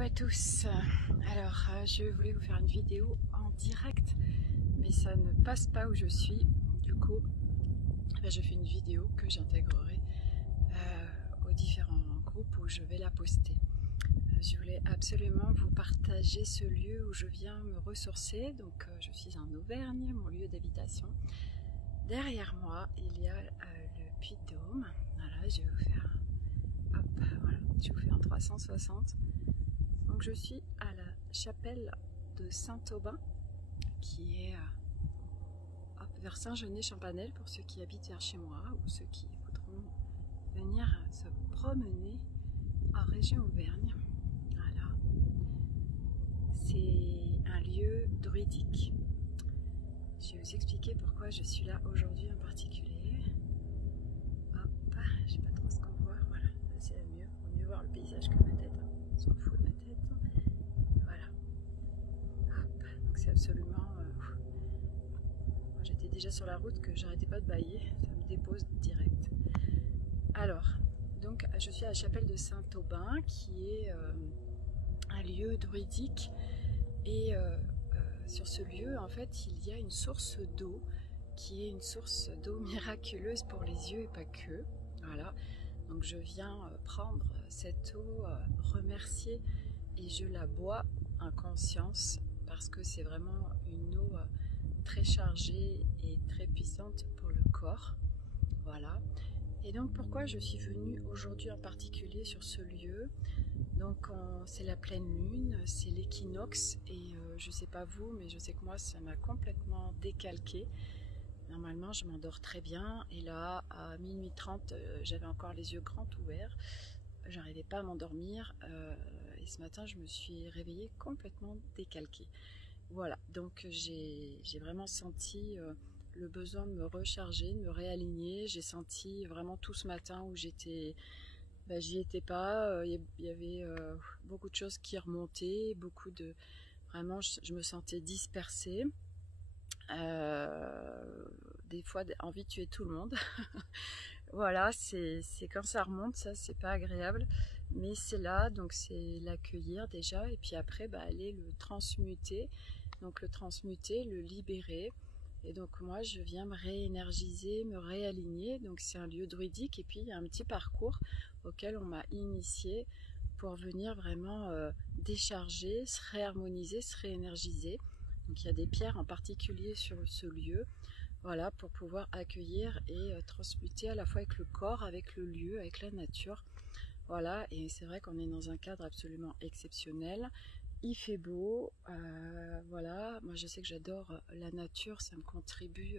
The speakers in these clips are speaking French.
Coucou à tous. Alors, je voulais vous faire une vidéo en direct, mais ça ne passe pas où je suis. Du coup, je fais une vidéo que j'intégrerai aux différents groupes où je vais la poster. Je voulais absolument vous partager ce lieu où je viens me ressourcer. Donc, je suis en Auvergne, mon lieu d'habitation. Derrière moi, il y a le Puy de Dôme. Voilà, je vais vous faire, hop, voilà, je vous fais un 360. Donc je suis à la chapelle de Saint-Aubin, qui est vers Saint-Genès-Champanel pour ceux qui habitent vers chez moi ou ceux qui voudront venir se promener en région Auvergne. Voilà. C'est un lieu druidique. Je vais vous expliquer pourquoi je suis là aujourd'hui en particulier. Hop, je sais pas trop ce qu'on voit. Voilà, c'est le mieux. Il vaut mieux voir le paysage que ma tête. On s'en fout de ma tête. Voilà. Hop, donc c'est absolument... Moi j'étais déjà sur la route que j'arrêtais pas de bâiller. Ça me dépose direct. Alors, donc je suis à la chapelle de Saint-Aubin qui est un lieu druidique et sur ce lieu en fait il y a une source d'eau qui est une source d'eau miraculeuse pour les yeux et pas que. Voilà, donc je viens prendre cette eau, remercier et je la bois en conscience parce que c'est vraiment une eau très chargée et très puissante pour le corps. Voilà. Et donc pourquoi je suis venue aujourd'hui en particulier sur ce lieu? Donc c'est la pleine lune, c'est l'équinoxe et je sais pas vous, mais je sais que moi ça m'a complètement décalqué. Normalement je m'endors très bien et là à minuit 30 j'avais encore les yeux grands ouverts, j'arrivais pas à m'endormir et ce matin je me suis réveillée complètement décalquée. Voilà, donc j'ai vraiment senti le besoin de me recharger, de me réaligner. J'ai senti vraiment tout ce matin où j'étais, j'y étais pas, il y avait beaucoup de choses qui remontaient, beaucoup de... Vraiment, je me sentais dispersée. Des fois, envie de tuer tout le monde. Voilà, c'est quand ça remonte, ça, c'est pas agréable. Mais c'est là, donc c'est l'accueillir déjà, et puis après, aller le transmuter. Donc le transmuter, le libérer. Et donc moi je viens me réénergiser, me réaligner, donc c'est un lieu druidique et puis il y a un petit parcours auquel on m'a initié pour venir vraiment décharger, se réharmoniser, se réénergiser. Donc il y a des pierres en particulier sur ce lieu, voilà, pour pouvoir accueillir et transmuter à la fois avec le corps, avec le lieu, avec la nature. Voilà, et c'est vrai qu'on est dans un cadre absolument exceptionnel. Il fait beau, voilà, moi je sais que j'adore la nature, ça me contribue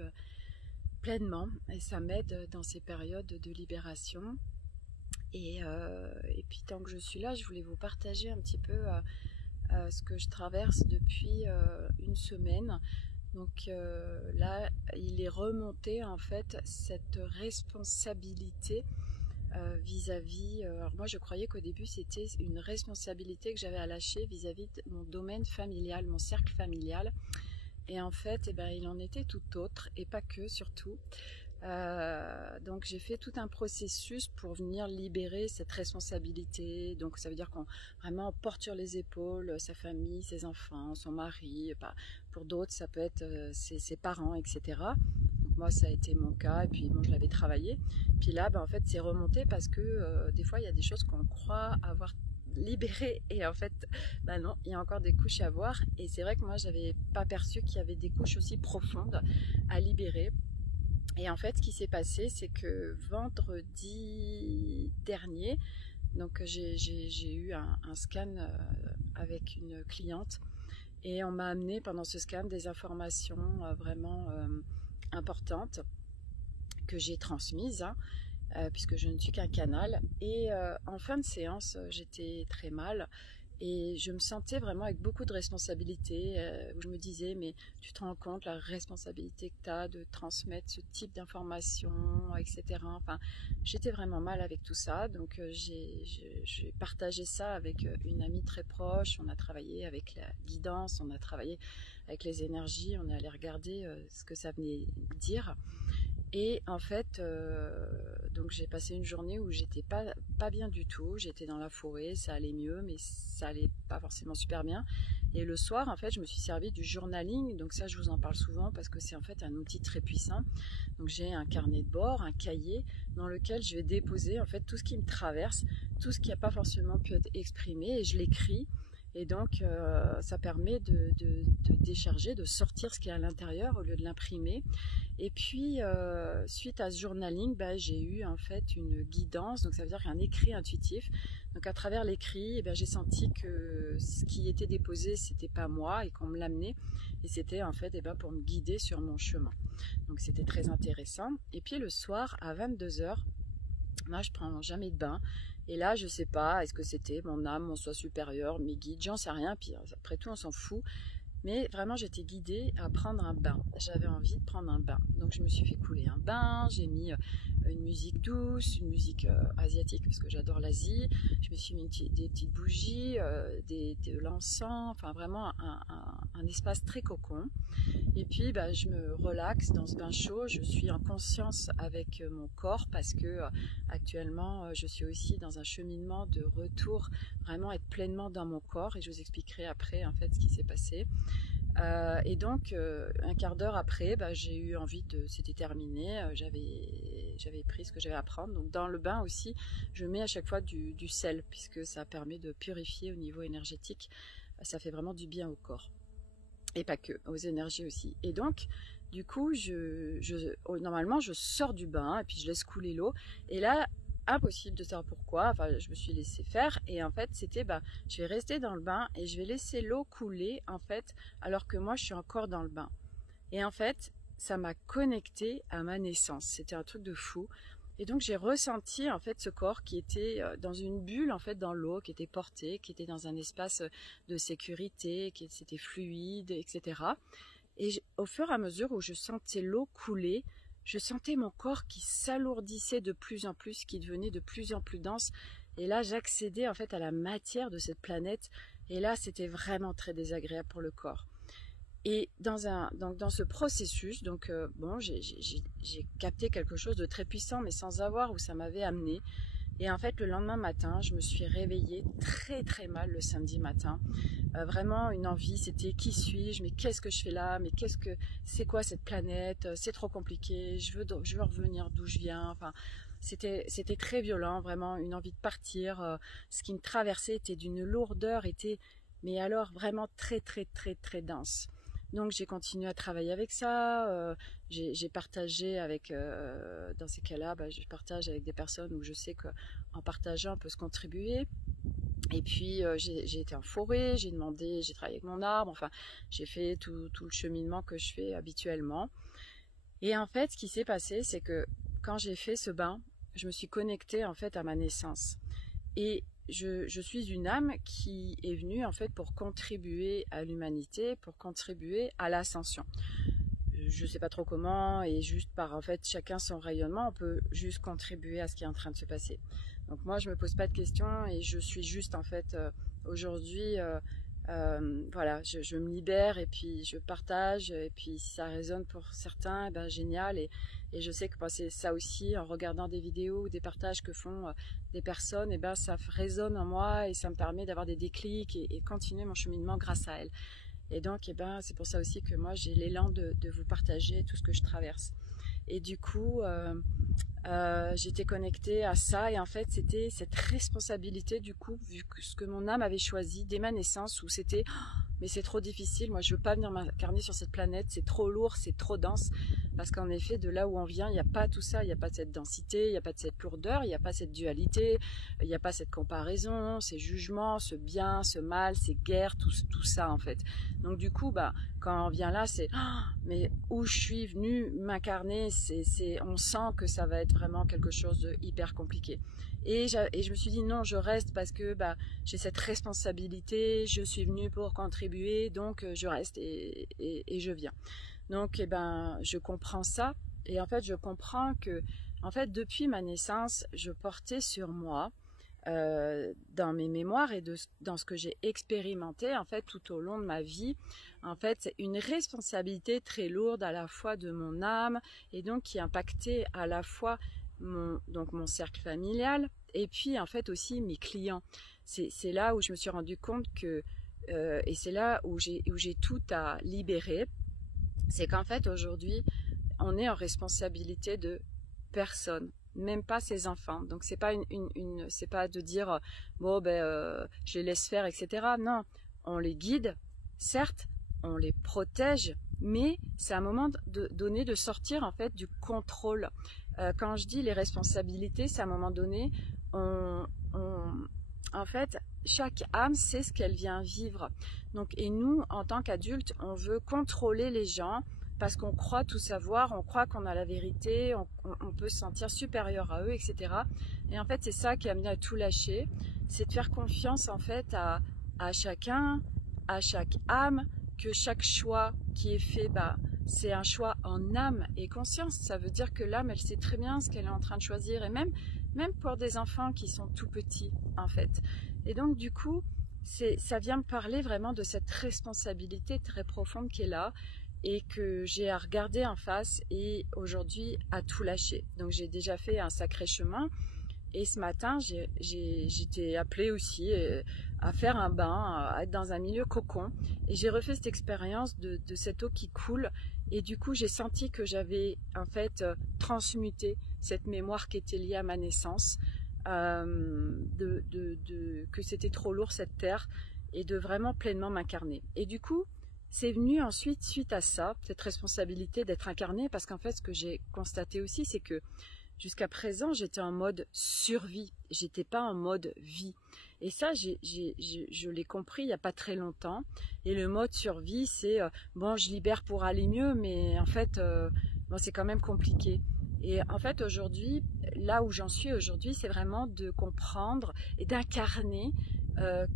pleinement et ça m'aide dans ces périodes de libération. Et puis tant que je suis là, je voulais vous partager un petit peu ce que je traverse depuis une semaine. Donc là, il est remonté en fait cette responsabilité vis-à-vis, alors moi je croyais qu'au début c'était une responsabilité que j'avais à lâcher vis-à-vis de mon domaine familial, mon cercle familial, et en fait il en était tout autre et pas que surtout. Donc j'ai fait tout un processus pour venir libérer cette responsabilité. Donc ça veut dire qu'on vraiment porte sur les épaules sa famille, ses enfants, son mari, pour d'autres ça peut être ses parents, etc. Moi ça a été mon cas et puis bon, je l'avais travaillé, puis là en fait c'est remonté parce que des fois il y a des choses qu'on croit avoir libérées et en fait non, il y a encore des couches à voir et c'est vrai que moi j'avais pas perçu qu'il y avait des couches aussi profondes à libérer. Et en fait ce qui s'est passé c'est que vendredi dernier, donc j'ai eu un scan avec une cliente et on m'a amené pendant ce scan des informations vraiment importantes que j'ai transmises, puisque je ne suis qu'un canal. Et en fin de séance, j'étais très mal et je me sentais vraiment avec beaucoup de responsabilité, où je me disais, mais tu te rends compte la responsabilité que tu as de transmettre ce type d'informations, etc. Enfin, j'étais vraiment mal avec tout ça, donc j'ai partagé ça avec une amie très proche. On a travaillé avec la guidance, on a travaillé avec les énergies, on est allé regarder ce que ça venait dire. Et en fait, donc j'ai passé une journée où j'étais pas bien du tout. J'étais dans la forêt, ça allait mieux, mais ça allait pas forcément super bien. Et le soir, en fait, je me suis servi du journaling. Donc ça, je vous en parle souvent parce que c'est en fait un outil très puissant. Donc j'ai un carnet de bord, un cahier dans lequel je vais déposer en fait tout ce qui me traverse, tout ce qui n'a pas forcément pu être exprimé, et je l'écris. Et donc, ça permet de décharger, de sortir ce qui est à l'intérieur au lieu de l'imprimer. Et puis, suite à ce journaling, j'ai eu en fait une guidance, donc ça veut dire un écrit intuitif. Donc à travers l'écrit, j'ai senti que ce qui était déposé, c'était pas moi et qu'on me l'amenait. Et c'était en fait pour me guider sur mon chemin. Donc c'était très intéressant. Et puis le soir, à 22h, moi je prends jamais de bain. Et là, je sais pas, est-ce que c'était mon âme, mon soi supérieur, mes guides, j'en sais rien. Puis après tout, on s'en fout. Mais vraiment, j'étais guidée à prendre un bain. J'avais envie de prendre un bain. Donc, je me suis fait couler un bain. J'ai mis une musique douce, une musique asiatique, parce que j'adore l'Asie. Je me suis mis des petites bougies, de l'encens. Enfin, vraiment un espace très cocon. Et puis, je me relaxe dans ce bain chaud. Je suis en conscience avec mon corps parce que actuellement, je suis aussi dans un cheminement de retour, vraiment être pleinement dans mon corps. Et je vous expliquerai après, en fait, ce qui s'est passé. Et donc, un quart d'heure après, j'ai eu envie de... C'était terminé. J'avais pris ce que j'avais à prendre. Donc, dans le bain aussi, je mets à chaque fois du sel puisque ça permet de purifier au niveau énergétique. Ça fait vraiment du bien au corps. Et pas que, aux énergies aussi. Et donc, du coup, normalement, je sors du bain et puis je laisse couler l'eau. Et là, impossible de savoir pourquoi. Enfin, je me suis laissé faire. Et en fait, c'était, je vais rester dans le bain et je vais laisser l'eau couler, en fait, alors que moi, je suis encore dans le bain. Et en fait, ça m'a connecté à ma naissance. C'était un truc de fou. Et donc j'ai ressenti en fait ce corps qui était dans une bulle en fait dans l'eau, qui était porté, qui était dans un espace de sécurité, qui était fluide, etc. Et au fur et à mesure où je sentais l'eau couler, je sentais mon corps qui s'alourdissait de plus en plus, qui devenait de plus en plus dense. Et là j'accédais en fait à la matière de cette planète. Et là c'était vraiment très désagréable pour le corps. Et dans ce processus, donc j'ai capté quelque chose de très puissant, mais sans savoir où ça m'avait amené. Et en fait, le lendemain matin, je me suis réveillée très très mal le samedi matin. Vraiment une envie, c'était qui suis-je, mais qu'est-ce que je fais là, mais c'est quoi cette planète, c'est trop compliqué, je veux revenir d'où je viens. Enfin, c'était très violent, vraiment une envie de partir. Ce qui me traversait était d'une lourdeur, mais alors vraiment très très très très dense. Donc j'ai continué à travailler avec ça, j'ai partagé avec, dans ces cas-là, je partage avec des personnes où je sais qu'en partageant on peut se contribuer. Et puis j'ai été en forêt, j'ai travaillé avec mon arbre, enfin j'ai fait tout le cheminement que je fais habituellement. Et en fait ce qui s'est passé, c'est que quand j'ai fait ce bain, je me suis connectée en fait à ma naissance. Et je suis une âme qui est venue en fait pour contribuer à l'humanité, pour contribuer à l'ascension. Je ne sais pas trop comment, et juste par en fait chacun son rayonnement, on peut juste contribuer à ce qui est en train de se passer. Donc moi je me pose pas de questions et je suis juste en fait aujourd'hui voilà, je me libère et puis je partage, et puis si ça résonne pour certains, génial. Et je sais que c'est ça aussi, en regardant des vidéos ou des partages que font des personnes, ça résonne en moi et ça me permet d'avoir des déclics et continuer mon cheminement grâce à elles. Et donc c'est pour ça aussi que moi j'ai l'élan de vous partager tout ce que je traverse. Et du coup j'étais connectée à ça, et en fait c'était cette responsabilité du coup, vu que ce que mon âme avait choisi dès ma naissance, où c'était mais c'est trop difficile, moi je veux pas venir m'incarner sur cette planète, c'est trop lourd, c'est trop dense, parce qu'en effet de là où on vient, il n'y a pas tout ça, il n'y a pas cette densité, il n'y a pas de cette lourdeur, il n'y a pas cette dualité, il n'y a pas cette comparaison, ces jugements, ce bien, ce mal, ces guerres, tout ça en fait. Donc du coup quand on vient là, c'est mais où je suis venue m'incarner, on sent que ça va être vraiment quelque chose de hyper compliqué. Et je me suis dit non, je reste parce que j'ai cette responsabilité, je suis venue pour contribuer, donc je reste et je viens. Donc je comprends ça, et en fait je comprends que en fait depuis ma naissance, je portais sur moi dans mes mémoires et dans ce que j'ai expérimenté en fait tout au long de ma vie. En fait, c'est une responsabilité très lourde à la fois de mon âme et donc qui impactait à la fois mon cercle familial et puis en fait aussi mes clients. C'est là où je me suis rendu compte que et c'est là où j'ai tout à libérer. C'est qu'en fait aujourd'hui on est en responsabilité de personne, même pas ses enfants. Donc c'est pas c'est pas de dire bon je les laisse faire, etc. Non, on les guide, certes, on les protège, mais c'est un moment donné de sortir en fait du contrôle. Quand je dis les responsabilités, c'est à un moment donné, en fait, chaque âme sait ce qu'elle vient vivre. Donc, et nous, en tant qu'adultes, on veut contrôler les gens parce qu'on croit tout savoir, on croit qu'on a la vérité, on peut se sentir supérieur à eux, etc. Et en fait, c'est ça qui a amené à tout lâcher, c'est de faire confiance en fait à chacun, à chaque âme, que chaque choix qui est fait, c'est un choix en âme et conscience. Ça veut dire que l'âme, elle sait très bien ce qu'elle est en train de choisir, et même pour des enfants qui sont tout petits, en fait. Et donc, du coup, ça vient me parler vraiment de cette responsabilité très profonde qui est là et que j'ai à regarder en face et aujourd'hui à tout lâcher. Donc, j'ai déjà fait un sacré chemin. Et ce matin, j'étais appelée aussi à faire un bain, à être dans un milieu cocon. Et j'ai refait cette expérience de cette eau qui coule. Et du coup, j'ai senti que j'avais en fait transmuté cette mémoire qui était liée à ma naissance, que c'était trop lourd cette terre, et de vraiment pleinement m'incarner. Et du coup, c'est venu ensuite, suite à ça, cette responsabilité d'être incarnée, parce qu'en fait, ce que j'ai constaté aussi, c'est que jusqu'à présent, j'étais en mode survie, j'étais pas en mode vie. Et ça, je l'ai compris il n'y a pas très longtemps. Et le mode survie, c'est bon, je libère pour aller mieux, mais en fait, bon, c'est quand même compliqué. Et en fait, aujourd'hui, là où j'en suis aujourd'hui, c'est vraiment de comprendre et d'incarner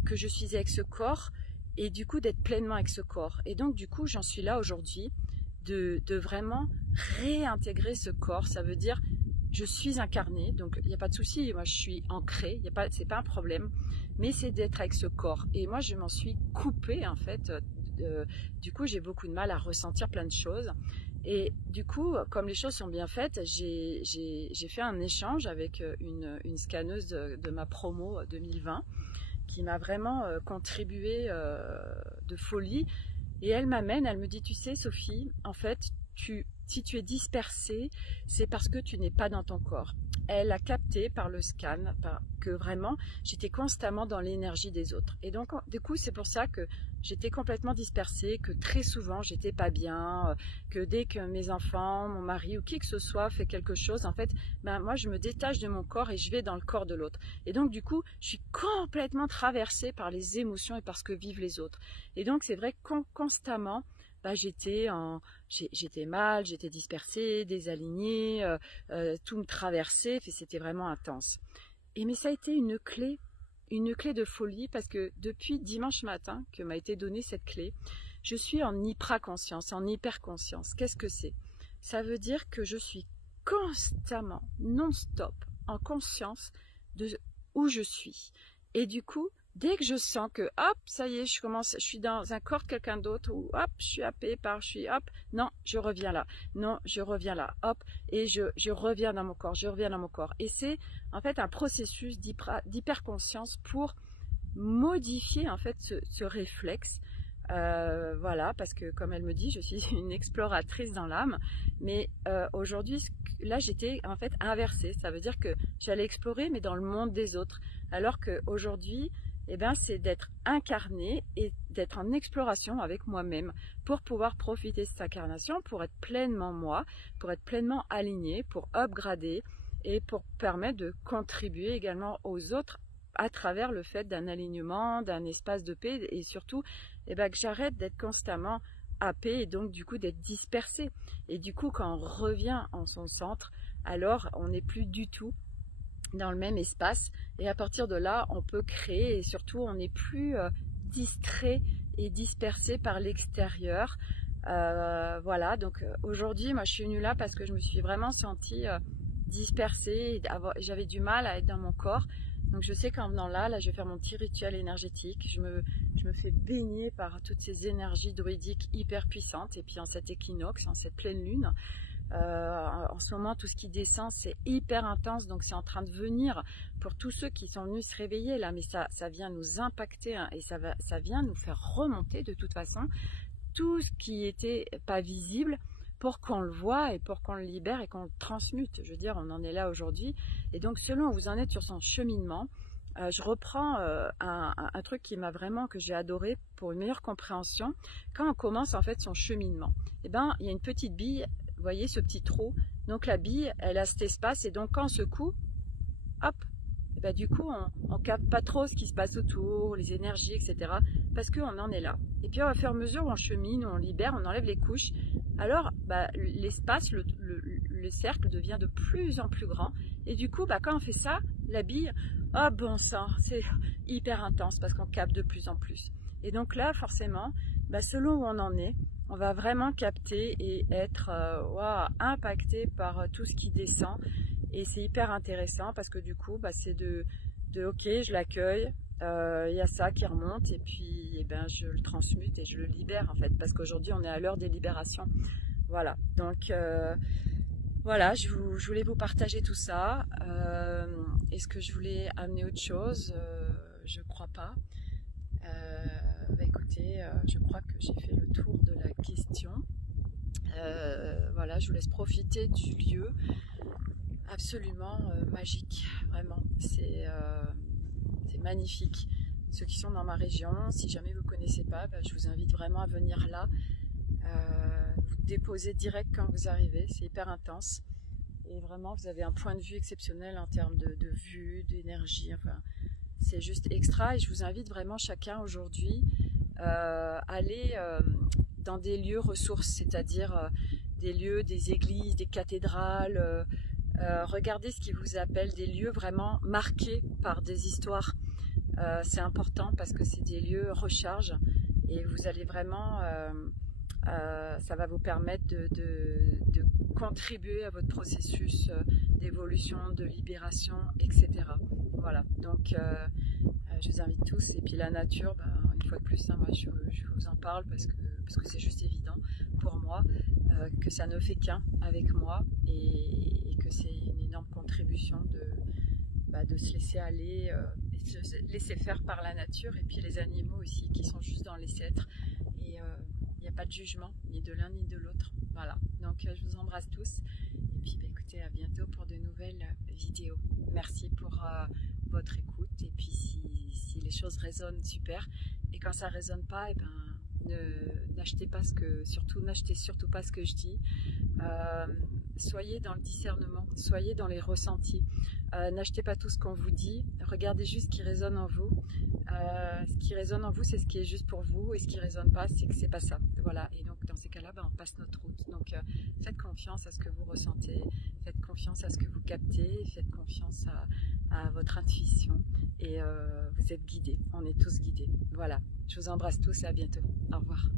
que je suis avec ce corps et du coup d'être pleinement avec ce corps. Et donc, du coup, j'en suis là aujourd'hui de vraiment réintégrer ce corps. Ça veut dire je suis incarnée, donc il n'y a pas de souci, moi je suis ancrée, c'est pas un problème, mais c'est d'être avec ce corps. Et moi je m'en suis coupée en fait, du coup j'ai beaucoup de mal à ressentir plein de choses. Et du coup, comme les choses sont bien faites, j'ai fait un échange avec une scanneuse de ma promo 2020 qui m'a vraiment contribué de folie. Et elle me dit, tu sais Sophie, en fait, si tu es dispersée, c'est parce que tu n'es pas dans ton corps. Elle a capté par le scan que vraiment, j'étais constamment dans l'énergie des autres. Et donc, du coup, c'est pour ça que j'étais complètement dispersée, que très souvent, j'étais pas bien, que dès que mes enfants, mon mari ou qui que ce soit fait quelque chose, en fait, moi, je me détache de mon corps et je vais dans le corps de l'autre. Et donc, du coup, je suis complètement traversée par les émotions et par ce que vivent les autres. Et donc, c'est vrai que constamment, j'étais mal, j'étais dispersée, désalignée, tout me traversait, c'était vraiment intense. Mais ça a été une clé de folie, parce que depuis dimanche matin que m'a été donnée cette clé, je suis en hyper-conscience, en hyper-conscience. Qu'est-ce que c'est? Ça veut dire que je suis constamment, non-stop, en conscience de où je suis. Et du coup, dès que je sens que, hop, ça y est, je suis dans un corps de quelqu'un d'autre, ou hop, je suis happée non, je reviens là, non, je reviens là, hop, et je reviens dans mon corps, Et c'est en fait un processus d'hyperconscience pour modifier en fait ce réflexe. Voilà, parce que comme elle me dit, je suis une exploratrice dans l'âme, mais aujourd'hui, là j'étais en fait inversée, ça veut dire que j'allais explorer mais dans le monde des autres, alors qu'aujourd'hui, c'est d'être incarné et d'être en exploration avec moi-même pour pouvoir profiter de cette incarnation, pour être pleinement moi, pour être pleinement aligné, pour upgrader et pour permettre de contribuer également aux autres à travers le fait d'un alignement, d'un espace de paix, et surtout que j'arrête d'être constamment happée et donc du coup d'être dispersée. Et du coup, quand on revient en son centre, alors on n'est plus du tout dans le même espace, et à partir de là on peut créer, et surtout on n'est plus distrait et dispersé par l'extérieur. Voilà, donc aujourd'hui moi je suis venue là parce que je me suis vraiment sentie dispersée, j'avais du mal à être dans mon corps. Donc je sais qu'en venant là, je vais faire mon petit rituel énergétique. Je me fais baigner par toutes ces énergies druidiques hyper puissantes. Et puis en cet équinoxe, en cette pleine lune, en ce moment, tout ce qui descend, c'est hyper intense. Donc c'est en train de venir pour tous ceux qui sont venus se réveiller là. Mais ça vient nous impacter, hein, et ça vient nous faire remonter de toute façon tout ce qui était pas visible, pour qu'on le voit et pour qu'on le libère et qu'on le transmute. Je veux dire, on en est là aujourd'hui. Et donc, selon où vous en êtes sur son cheminement, je reprends un truc qui m'a vraiment, que j'ai adoré pour une meilleure compréhension. Quand on commence en fait son cheminement, eh ben, il y a une petite bille, vous voyez ce petit trou. Donc la bille, elle a cet espace, et donc quand on secoue, hop, et ben, du coup, on capte pas trop ce qui se passe autour, les énergies, etc. Parce qu'on en est là. Et puis, au fur et à mesure où on chemine, où on libère, on enlève les couches, alors bah, l'espace, le cercle devient de plus en plus grand. Et du coup, bah, quand on fait ça, la bille, oh bon sang, c'est hyper intense parce qu'on capte de plus en plus. Et donc là, forcément, bah, selon où on en est, on va vraiment capter et être wow, impacté par tout ce qui descend. Et c'est hyper intéressant parce que du coup, bah, c'est de ok, je l'accueille, y a ça qui remonte, et puis eh ben, je le transmute et je le libère en fait, parce qu'aujourd'hui on est à l'heure des libérations. Voilà, donc voilà, je voulais vous partager tout ça. Est-ce que je voulais amener autre chose? Je crois pas. Bah, écoutez, je crois que j'ai fait le tour de la question. Voilà, je vous laisse profiter du lieu. Absolument magique, vraiment, c'est magnifique. Ceux qui sont dans ma région, si jamais vous ne connaissez pas, bah, je vous invite vraiment à venir là, vous déposer direct quand vous arrivez, c'est hyper intense, et vraiment vous avez un point de vue exceptionnel en termes de vue, d'énergie, enfin c'est juste extra. Et je vous invite vraiment chacun aujourd'hui à aller dans des lieux ressources, c'est-à-dire des lieux, des églises, des cathédrales. Regardez ce qui vous appelle des lieux vraiment marqués par des histoires. C'est important parce que c'est des lieux recharge, et vous allez vraiment, ça va vous permettre de contribuer à votre processus d'évolution, de libération, etc. Voilà, donc je vous invite tous. Et puis la nature, bah, une fois de plus, hein, moi, je vous en parle parce que c'est juste évident pour moi, que ça ne fait qu'un avec moi, et que c'est une énorme contribution de se laisser aller et de se laisser faire par la nature, et puis les animaux aussi qui sont juste dans les êtres, et il n'y a pas de jugement ni de l'un ni de l'autre. Voilà, donc je vous embrasse tous, et puis bah, écoutez, à bientôt pour de nouvelles vidéos. Merci pour votre écoute, et puis si les choses résonnent, super, et quand ça résonne pas, et ben n'achetez surtout pas ce que je dis. Soyez dans le discernement, soyez dans les ressentis, n'achetez pas tout ce qu'on vous dit, regardez juste ce qui résonne en vous. Ce qui résonne en vous, c'est ce qui est juste pour vous, et ce qui résonne pas, c'est que c'est pas ça. Voilà, et donc dans ces cas-là, ben, on passe notre route. Donc faites confiance à ce que vous ressentez, faites confiance à ce que vous captez, faites confiance à votre intuition, et vous êtes guidés, on est tous guidés. Voilà, je vous embrasse tous et à bientôt. Au revoir.